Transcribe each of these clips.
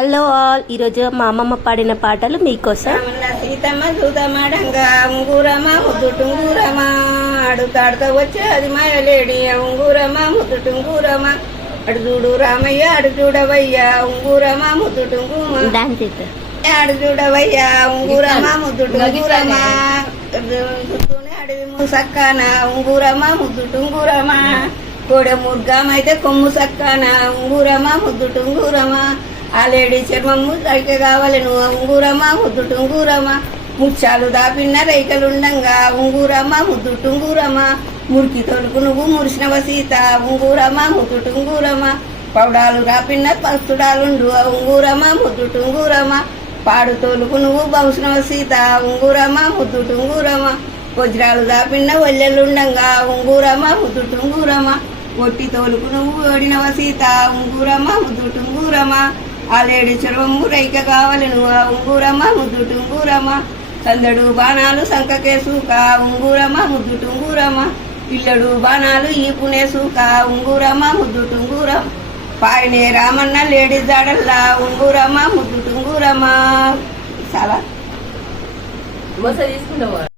Hello all ఈరోజు మా అమ్మమ్మ పాడిన పాటలు మీకోసం. రామల్ల సీతమ్మ సూతమడంగా ఉంగురమా ముద్దుటుంగురమా అడుతాడుతా వచ్చే అది మాయలేడి ఉంగురమా ముద్దుటుంగురమా అడు చూడు రామయ్య అడు చూడవయ్యా ఉంగురమా ముద్దుటుంగుమా డాన్స్ చేస్తా ఆడు చూడవయ్యా ఉంగురమా ముద్దుటుంగురమా చుట్టూనే అడవి ముసక్కన. ఉంగురమా ముద్దుటుంగురమా కోడె ముర్గమైతే కొమ్ము సక్కన. ఉంగురమా ముద్దుటుంగురమా ఆ లేడీ చర్మము దరికి కావాలి నువ్వు ఉంగురమా ముద్దుటుంగురమా ముచ్చాలు దాపిన్న రైకలుండంగా ఉంగురమా ముద్దుటుంగురమా మురికి తొలుకు నువ్వు మురిసినవ సీత ఉంగురమా ముద్దుటుంగురమా పౌడాలు రాపిన్న పస్తుడాలుండు ఉంగురమా ముద్దుటుంగురమా పాడు తోలుకు నువ్వు బౌసినవ సీత ఉంగురమా ముద్దుటుంగురమా వజ్రాలు దాపిన్న ఒల్లెలుండంగా ఉంగురమా ముద్దుటుంగురమా ఒట్టి తోలుకు నువ్వు ఓడినవ సీత ఉంగురమా ముద్దుటుంగురమా ఆ లేడి చెరువమ్ము రైక కావాలి నువ్వు ఉంగురమా ముద్దుటుంగురమా సందడు బాణాలు సంకకే సూక. ఉంగురమా ముద్దుటుంగురమా పిల్లడు బాణాలు ఈపునే సూక. ఉంగురమా ముద్దుటుంగురమా పాయనే రామన్న లేడీ జాడల్లా. ఉంగురమా ముద్దుటుంగురమా చాలా.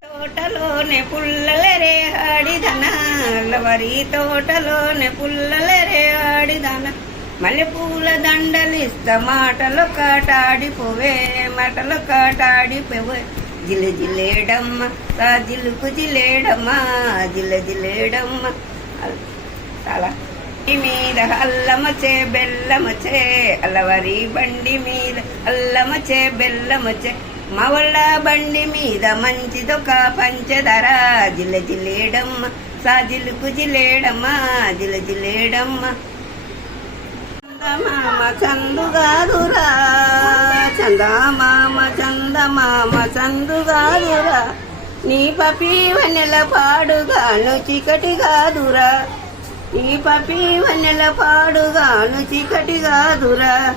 తోటలోనే పుల్లలరే ఆడిదన వరి తోటలోనే పుల్లలరే ఆడిదన మల్లె పూల దండలిస్త మాటలు కాటాడిపోవే మాటలు కాటాడిపోవే. జిల జిలేడమ్మ తా జిలుకు జిలేడమ్మ జిల జిలేడమ్మ చాలా మీద అల్లమచే బెల్లమచే అల్లవరి బండి మీద అల్లమచే బెల్లమచే మవళ్ళ బండి మీద మంచిదొక పంచదర. జిల జిలేడమ్మ సా జిలుకు జిలేడమ్మ జిల జిలేడమ్మ చందమామ చందుగాదురా. చందమామ చందమామ చందుగాదురా. నీ పపి వన్నెల పాడుగాను చీకటి కాదురా. నీ పపి వన్నెల పాడుగాను చీకటి కాదురా.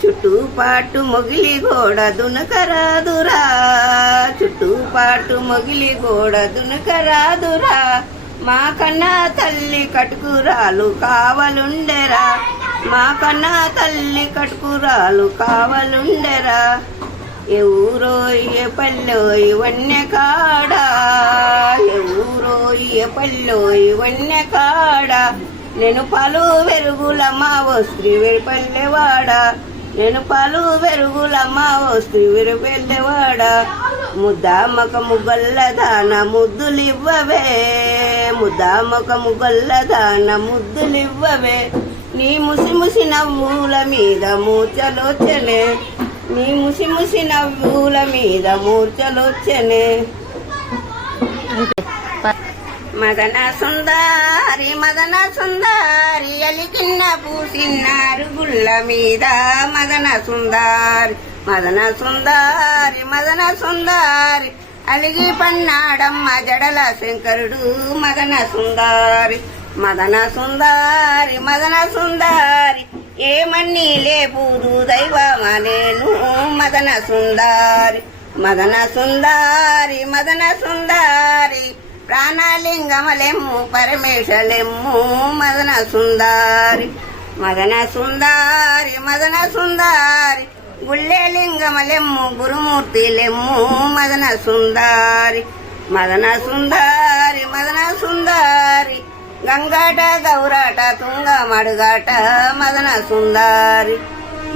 చుట్టూ పాటు మొగిలి గోడ దునకరాదురా చుట్టూ పాటు మొగిలి గోడ దునకరాదురా మా కన్నా తల్లి కటుకురాలు కావలుండెరా. మా కన్నా తల్లి కటుకురాలు కావలుండెరా. ఏ ఏ పల్లె ఇవన్నె కాడా. ఏ ఏ పల్లె ఇవన్నె కాడా. నేను పలు వెరుగులమ్మ వస్త్రి పల్లెవాడ నేను పలు వెరుగులమ్మ వస్త్రి పల్లెవాడ ముద్దామక ముగల్ల దాన ముద్దులివ్వవే. ముద్దామక ముగల్ల దాన ముద్దులివ్వవే. నీ ముసి ముసి నవ్వుల మీద మూర్చలొచ్చనే. నీ ముసి ముసి నవ్వుల మీద మూర్చలొచ్చనే. మదన సుందారి మదన సుందారి అలికిన్న పూసిన్నారు గుళ్ళ మీద. మదన సుందారి మదన సుందారి మదన సుందారి అలిగి పన్నాడమ్మ జడల శంకరుడు. మదన సుందారి మదన సుందారి మదన సుందారి ఏమన్నీ లేపుదు దైవమనేను మదన సుందారి మదన సుందారి మదన సుందారి ప్రాణలింగమలెమ్ము పరమేశలెమ్ము మదన సుందారి మదన సుందారి మదన సుందారి గుళ్ళేలింగమలెమ్ము గురుమూర్తిలెమ్ము మదన సుందారి మదన సుందారి గంగాట గౌరాట తుంగ మడుగాట మదన సుందారి.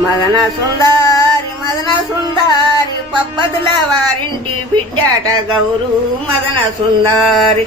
మదన సుందారి మదన సుందారి పబ్బతుల వారింటి బిడ్డాట గౌరు మదన సుందారి.